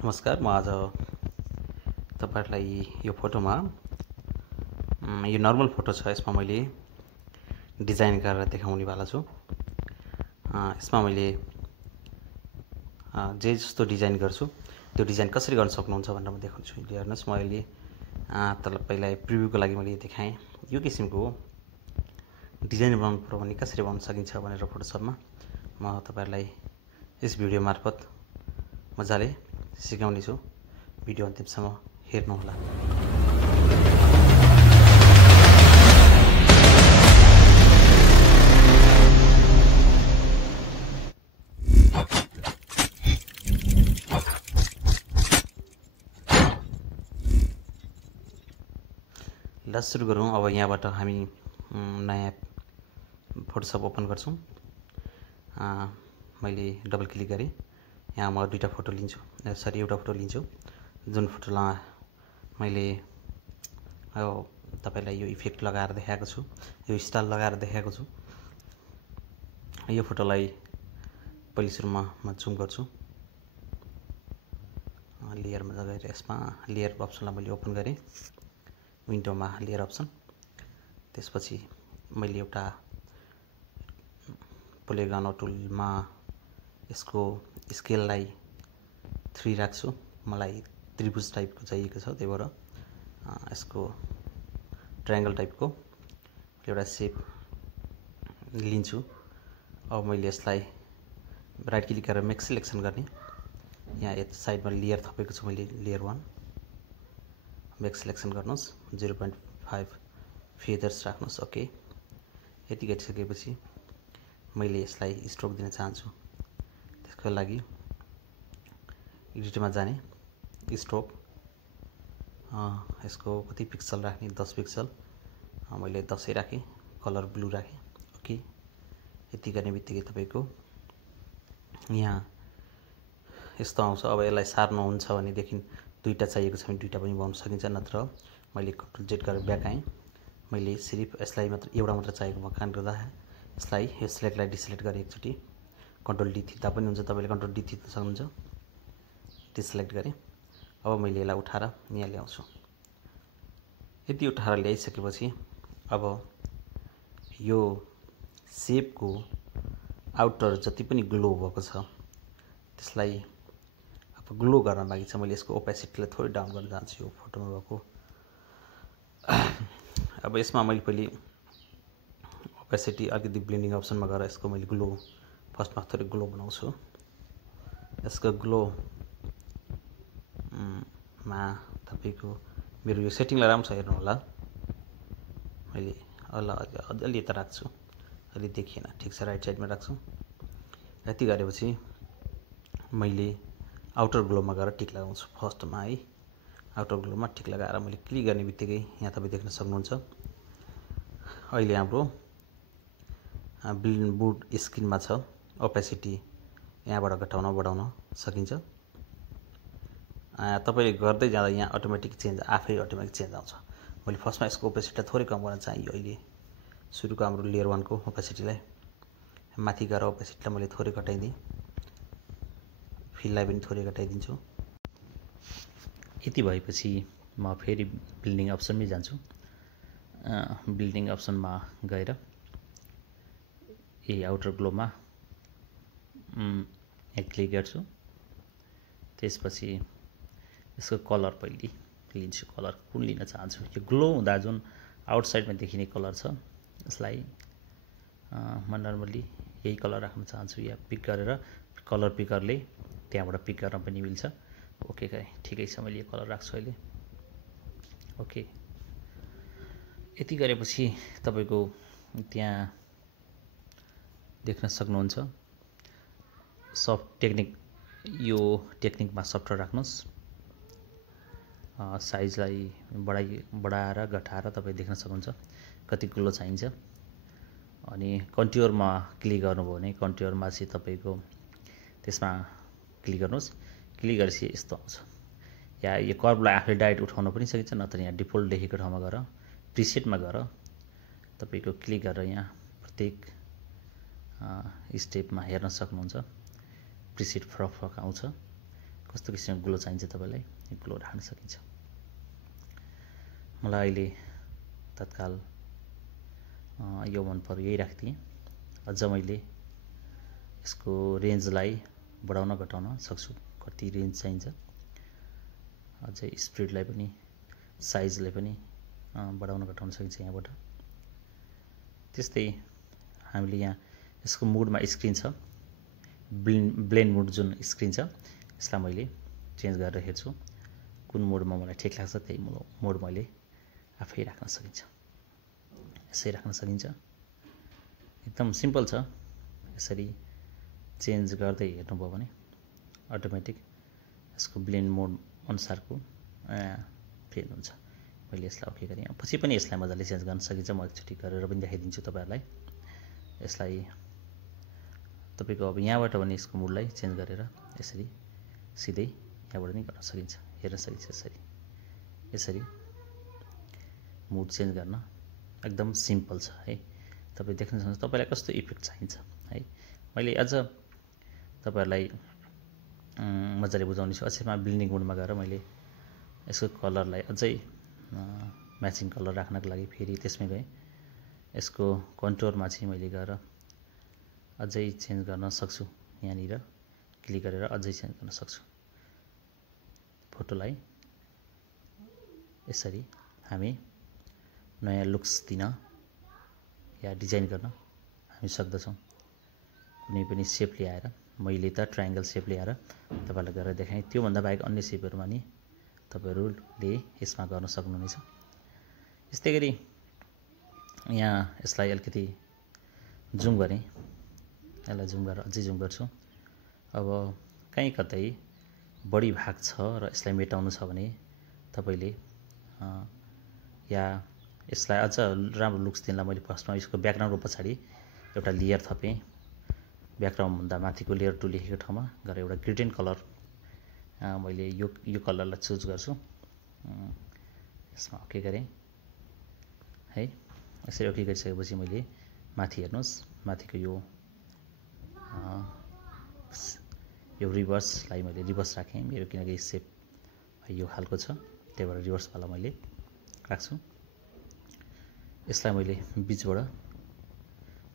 नमस्कार, म आज तपाईहरुलाई यो फोटोमा यो नर्मल फोटो छ। यसमा मैले डिजाइन गरेर देखाउने वाला छु। यसमा मैले जे जस्तो डिजाइन गर्छु त्यो डिजाइन कसरी गर्न सक्नुहुन्छ भनेर म देखाउँछु। हेर्नुस्, म अहिले तपाईलाई प्रिभ्यूको लागि मैले देखाएँ। यो किसिमको डिजाइन बनाउनु पर्यो भने कसरी बनाउन सकिन्छ भनेर फोटोसपमा म तपाईहरुलाई यस भिडियो मार्फत मजाले सिकाउने छु। भिडियो अन्तिमसम्म हेर्नुहोला। ल सुरु गरौँ। अब यहाँबाट हामी नयाँ फोटोसप ओपन गर्छौँ। मैले डबल क्लिक गरेँ। यहाँ म दुईटा फोटो लिन्छु, सरी एउटा फोटो लिन्छु। जुन फोटोमा मैले तपाईलाई यो इफेक्ट लगाएर देखाएको छु, यो स्टाइल लगाएर देखाएको छु। यो फोटोलाई पहिले सुरुमा म जुम गर्छु। लेयरमा गएर यसमा लेयर अप्सनलाई मैले ओपन गरेँ। विन्डोमा लेयर अप्सन, त्यसपछि मैले एउटा पोलिगन टुलमा यसको स्केललाई 3 राख्छु। मलाई त्रिभुज टाइपको चाहिएको छ, त्यही भएर यसको ट्रायंगल टाइपको एउटा सेप लिन्छु। अब मैले यसलाई राइट क्लिक गरेर मेक सिलेक्सन गर्ने। यहाँ यता साइडमा लेयर थपेको छु मैले, लेयर 1 मेक सिलेक्सन गर्नुस्। 0.5 फेदर्स राख्नुस्। ओके, यति गरिसकेपछि मैले यसलाई स्ट्रोक दिन चाहन्छु। त्यसको लागि एडिटमा जाने, स्ट्रोक यसको कति पिक्सल राख्ने, 10 पिक्सल। मैले 10 राखेँ, कलर ब्लू राखेँ। ओके, यति गर्ने बित्तिकै तपाईको यहाँ यस्तो आउँछ। अब यसलाई सार्नुहुन्छ भनेदेखि दुईटा चाहिएको छ भने दुईटा पनि बनाउन सकिन्छ, नत्र मैले कन्ट्रोल जेड गरेर ब्याक आएँ। मैले सिर्फ यसलाई मात्र एउटा मात्र चाहिएको कारणले गर्दा यसलाई यो सिलेक्टलाई डिसिलेक्ट गरेँ एकचोटि। कन्ट्रोल डी थिच्दा पनि हुन्छ, तपाईले कन्ट्रोल डी थिच्न सक्नुहुन्छ। डिसिलेक्ट गरेँ। अब मैले यसलाई उठाएर यहाँ ल्याउँछु। यति उठाएर ल्याइसकेपछि अब यो सेपको आउटर जति पनि ग्लो भएको छ त्यसलाई अब ग्लो गर्न बाँकी छ। मैले यसको ओपेसिटीलाई थोरै डाउन गर्न चाहन्छु। यो फोटोमा भएको अब यसमा मैले पहिले ओपेसिटी अलिकति ब्लेन्डिङ अप्सनमा गएर यसको मैले ग्लो फर्स्टमा थोरै ग्लो बनाउँछु। यसको ग्लो मा तपाईको मेरो यो सेटिङलाई राम्रो छ, हेर्नु होला। मैले अलि यता राख्छु, अलि देखिएन, ठिक छ, राइट साइडमा राख्छु। यति गरेपछि मैले आउटर ग्लोमा गएर टिक लगाउँछु फर्स्टमा है। आउटर ग्लोमा टिक लगाएर मैले क्लिक गर्ने बित्तिकै यहाँ तपाईँ देख्न सक्नुहुन्छ अहिले हाम्रो बोर्ड स्क्रिनमा छ। ओपेसिटी यहाँबाट घटाउन बढाउन सकिन्छ। तपाईले गर्दै जाँदा यहाँ अटोमेटिक चेन्ज, आफै अटोमेटिक चेन्ज आउँछ। मैले फर्स्टमा यसको ओपेसिटी थोरै कम गर्न चाहे। अहिले सुरुको हाम्रो लेयर 1 को ओपेसिटीलाई माथि गएर ओपेसिटीलाई मैले थोरै घटाइदिएँ। फिललाई पनि थोरै घटाइदिन्छु। यति भएपछि म फेरि बिल्डिङ अप्सनमै जान्छु। बिल्डिङ अप्सनमा गएर आउटर ग्लोमा क्लिक गर्छु। त्यसपछि यसको कलर पहिले लिन्छु। कलर कुन लिन चाहन्छु? यो ग्लो हुँदा जुन आउटसाइडमा देखिने कलर छ यसलाई म नर्मली यही कलर राख्न चाहन्छु। या पिक गरेर कलर पिकरले त्यहाँबाट पिक गर्न पनि मिल्छ। ओके, ठिकै छ, मैले यो कलर राख्छु अहिले। ओके, यति गरेपछि तपाईको त्यहाँ देख्न सक्नुहुन्छ सफ्ट टेक्निक। यो टेक्निकमा सफ्टवेयर राख्नुस्। साइजलाई बढाएर घटाएर तपाईँ देख्न सक्नुहुन्छ कति ग्लो चाहिन्छ। अनि कन्ट्युरमा क्लिक गर्नुभयो भने कन्ट्युरमा चाहिँ तपाईको त्यसमा क्लिक गर्नुस्। क्लिक गरेपछि यस्तो आउँछ। या यो कर्भलाई आफै डाइरेक्ट उठाउन पनि सकिन्छ, नत्र यहाँ डिफल्ट लेखेको ठाउँमा गएर प्रिसेटमा गएर तपाईको क्लिक गरेर यहाँ प्रत्येक स्टेपमा हेर्न सक्नुहुन्छ। प्रिसेट फरक फरक आउँछ। कस्तो किसिमको ग्लो चाहिन्छ तपाईँलाई यो ग्लो राख्न सकिन्छ। मलाई अहिले तत्काल यो मन पर्यो, यही राख्दिएँ। अझ मैले यसको रेन्जलाई बढाउन घटाउन सक्छु, कति रेन्ज चाहिन्छ। अझै स्पिडलाई पनि साइजलाई पनि बढाउन घटाउन सकिन्छ यहाँबाट। त्यस्तै हामीले यहाँ यसको मोडमा स्क्रिन छ, ब्लेन्ड मोड जुन स्क्रिन छ यसलाई मैले चेन्ज गरेर हेर्छु कुन मोडमा मलाई ठिक लाग्छ, त्यही मोड मैले आफै राख्न सकिन्छ। यसै राख्न सकिन्छ, एकदम सिम्पल छ। यसरी चेन्ज गर्दै हेर्नुभयो भने अटोमेटिक यसको ब्लेन्ड मोड अनुसारको फेड हुन्छ। मैले यसलाई ओके गरेँ। पछि पनि यसलाई मजाले चेन्ज गर्न सकिन्छ। म एकचोटि गरेर पनि देखाइदिन्छु तपाईँहरूलाई। यसलाई तपाईँको अब यहाँबाट पनि यसको मोडलाई चेन्ज गरेर यसरी सिधै यहाँबाट पनि गर्न सकिन्छ, हेर्न सकिन्छ। यसरी मोड चेन्ज गर्न एकदम सिम्पल छ है। तपाईँ देख्न सक्नुहुन्छ तपाईँलाई कस्तो इफेक्ट चाहिन्छ है। मैले अझ तपाईँहरूलाई मजाले बुझाउने छु। यसमा ब्लेन्डिङ मोडमा गएर मैले यसको कलरलाई अझै म्याचिङ कलर राख्नको लागि फेरि त्यसमै गएँ। यसको कन्टुरमा चाहिँ मैले गएर अझै चेन्ज गर्न सक्छु। यहाँनिर क्लिक गरेर अझै चेन्ज गर्न सक्छु। फोटोलाई यसरी हामी नयाँ लुक्स दिन या डिजाइन गर्न हामी सक्दछौँ। कुनै पनि सेप ल्याएर, मैले त ट्रायङ्गल सेप ल्याएर तपाईँलाई गरेर देखाएँ। त्योभन्दा बाहेक अन्य सेपहरूमा नि तपाईँहरूले यसमा गर्न सक्नुहुनेछ। यस्तै गरी यहाँ यसलाई अलिकति जुम गरेँ, यसलाई जुम गरेर अझै जुम गर्छु। अब कहीँ कतै बढी भाग छ र यसलाई मेटाउनु छ भने तपाईँले या यसलाई अझ राम्रो लुक्स दिनलाई मैले फर्स्टमा यसको ब्याकग्राउन्डको पछाडि एउटा लेयर थपेँ। ब्याकग्राउन्डभन्दा माथिको लेयर 2 लेखेको ठाउँमा गएर एउटा ग्रेडियन्ट कलर मैले यो कलरलाई चुज गर्छु। यसमा ओके गरेँ है। यसरी ओके गरिसकेपछि मैले माथि हेर्नुहोस्, माथिको यो रिभर्सलाई मैले रिभर्स राखेँ। मेरो किनकि सेप यो खालको छ, त्यही भएर रिभर्सवाला मैले राख्छु। यसलाई मैले बिचबाट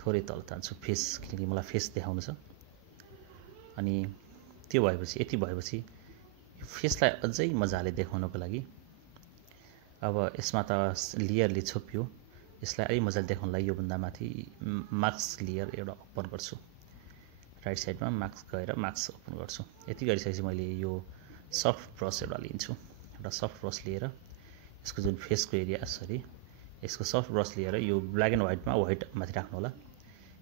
थोरै तल तान्छु, फेस, किनकि मलाई फेस देखाउनु छ। अनि त्यो भएपछि, यति भएपछि फेसलाई अझै मजाले देखाउनको लागि अब यसमा त लेयरले छोपियो, यसलाई अलि मजाले देखाउनलाई योभन्दा माथि मार्क्स लेयर एउटा ओपन गर्छु। राइट साइडमा मार्क्स गएर मार्क्स ओपन गर्छु। यति गरिसकेपछि मैले यो सफ्ट ब्रस एउटा लिन्छु। एउटा सफ्ट ब्रस लिएर यसको जुन फेसको एरिया, यसको सफ्ट ब्रस लिएर यो ब्ल्याक एन्ड व्हाइटमा व्हाइट माथि राख्नु होला।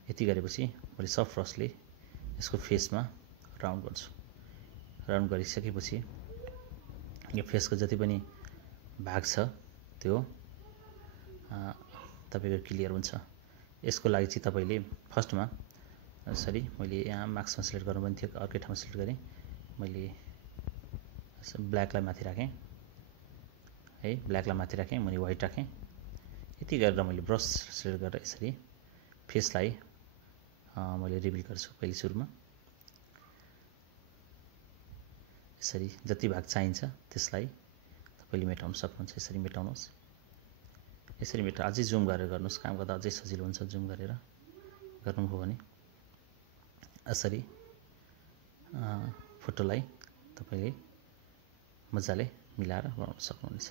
यति गरेपछि मैले सफ्ट ब्रसले यसको फेसमा राउन्ड गर्छु। राउन्ड गरिसकेपछि यो फेसको जति पनि भाग छ त्यो तपाईँको क्लियर हुन्छ। यसको लागि चाहिँ तपाईँले फर्स्टमा मैले यहाँ मार्क्समा सिलेक्ट गर्नु पनि थियो, अर्कै ठाउँमा सिलेक्ट गरेँ। मैले ब्ल्याकलाई माथि राखेँ है, ब्ल्याकलाई माथि राखेँ, मुनि व्हाइट राखेँ। यति गरेर मैले ब्रस सिलेक्ट गरेर यसरी फेसलाई मैले रिभिल गर्छु। पहिले सुरुमा यसरी जति भाग चाहिन्छ त्यसलाई तपाईँले मेटाउन सक्नुहुन्छ। यसरी मेटाउनुहोस्। यसरी मेटा अझै जुम गरेर गर्नुहोस्, काम गर्दा अझै सजिलो हुन्छ। जुम गरेर गर्नुभयो भने यसरी फोटोलाई तपाईँले मजाले मिलाएर बनाउन सक्नुहुनेछ।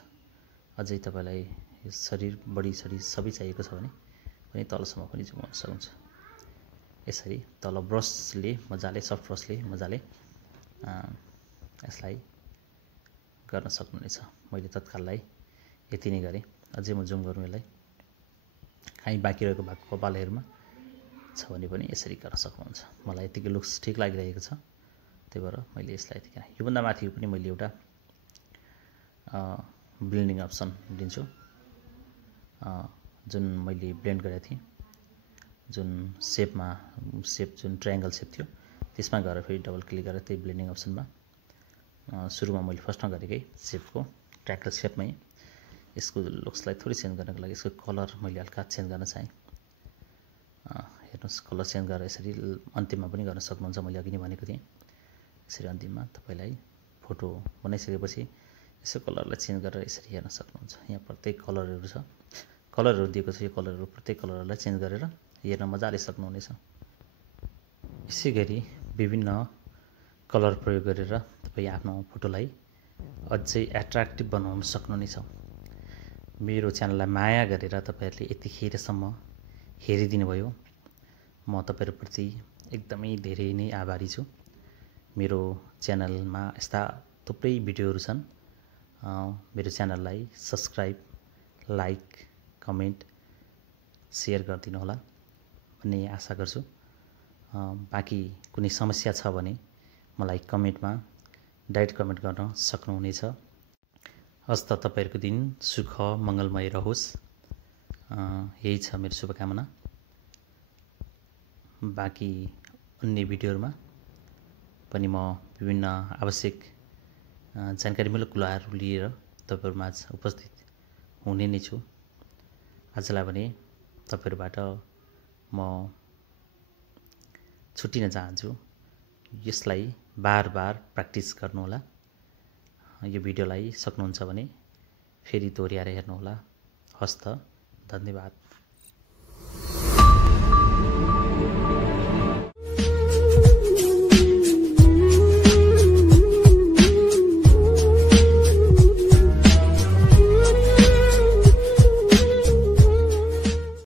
अझै तपाईँलाई यो शरीर, बडी शरीर सबै चाहिएको छ भने पनि तलसम्म पनि जुम गर्न सक्नुहुन्छ। यसरी तल ब्रसले मजाले, सफ्ट ब्रसले मजाले यसलाई गर्न सक्नुहुनेछ। मैले तत्काललाई यति नै गरेँ। अझै म जुम गरौँ यसलाई। कहीँ बाँकी रहेको भएको कपालहरूमा छ भने पनि यसरी गर्न सक्नुहुन्छ। मलाई यतिकै लुक्स ठिक लागिरहेको छ, त्यही भएर मैले यसलाई यति गरेँ। योभन्दा माथि पनि मैले एउटा ब्लेन्डिङ अप्सन दिन्छु। जुन मैले ब्लेन्ड गरेको थिएँ, जुन सेप जुन ट्रायङ्गल सेप थियो त्यसमा गएर फेरि डबल क्लिक गरेर त्यही ब्लेन्डिङ अप्सनमा सुरुमा मैले फर्स्टमा गरेकै सेपको ट्रायङ्गल सेपमै यसको लुक्सलाई थोरै चेन्ज गर्नको लागि यसको कलर मैले हल्का चेन्ज गर्न चाहेँ। हेर्नुहोस्, कलर चेन्ज गरेर यसरी अन्तिममा पनि गर्न सक्नुहुन्छ। मैले अघि नै भनेको थिएँ। यसरी अन्तिममा तपाईँलाई फोटो बनाइसकेपछि यसो कलरलाई चेन्ज गरेर यसरी हेर्न सक्नुहुन्छ। यहाँ प्रत्येक कलरहरू छ, कलरहरू दिएको छ। यो कलरहरू प्रत्येक कलरलाई चेन्ज गरेर हेर्न मजाले सक्नुहुनेछ। यसै गरी विभिन्न कलर प्रयोग गरेर तपाईँ आफ्नो फोटोलाई अझै एट्र्याक्टिभ बनाउन सक्नुहुनेछ। मेरो च्यानललाई माया गरेर तपाईँहरूले यतिखेरसम्म हेरिदिनु भयो, म तपाईँहरूप्रति एकदमै धेरै नै आभारी छु। मेरो च्यानलमा यस्ता थुप्रै भिडियोहरू छन्। मेरो च्यानललाई सब्सक्राइब, लाइक, कमेन्ट, सेयर गरिदिनु होला भन्ने आशा गर्छु। बाँकी कुनै समस्या छ भने मलाई कमेन्टमा डाइरेक्ट कमेन्ट गर्न सक्नुहुनेछ। हस् त, तपाईँहरूको दिन सुख मङ्गलमय रहोस्, यही छ मेरो शुभकामना। बाँकी अन्य भिडियोहरूमा पनि म विभिन्न आवश्यक जानकारीमूलक कुराहरू लिएर तपाईँहरूमाझ उपस्थित हुने नै छु। आजलाई भने तपाईँहरूबाट म छुट्टिन चाहन्छु। यसलाई बार बार प्र्याक्टिस गर्नुहोला। यो भिडियोलाई सक्नुहुन्छ भने फेरि दोहोऱ्याएर हेर्नुहोला। हस्त, धन्यवाद।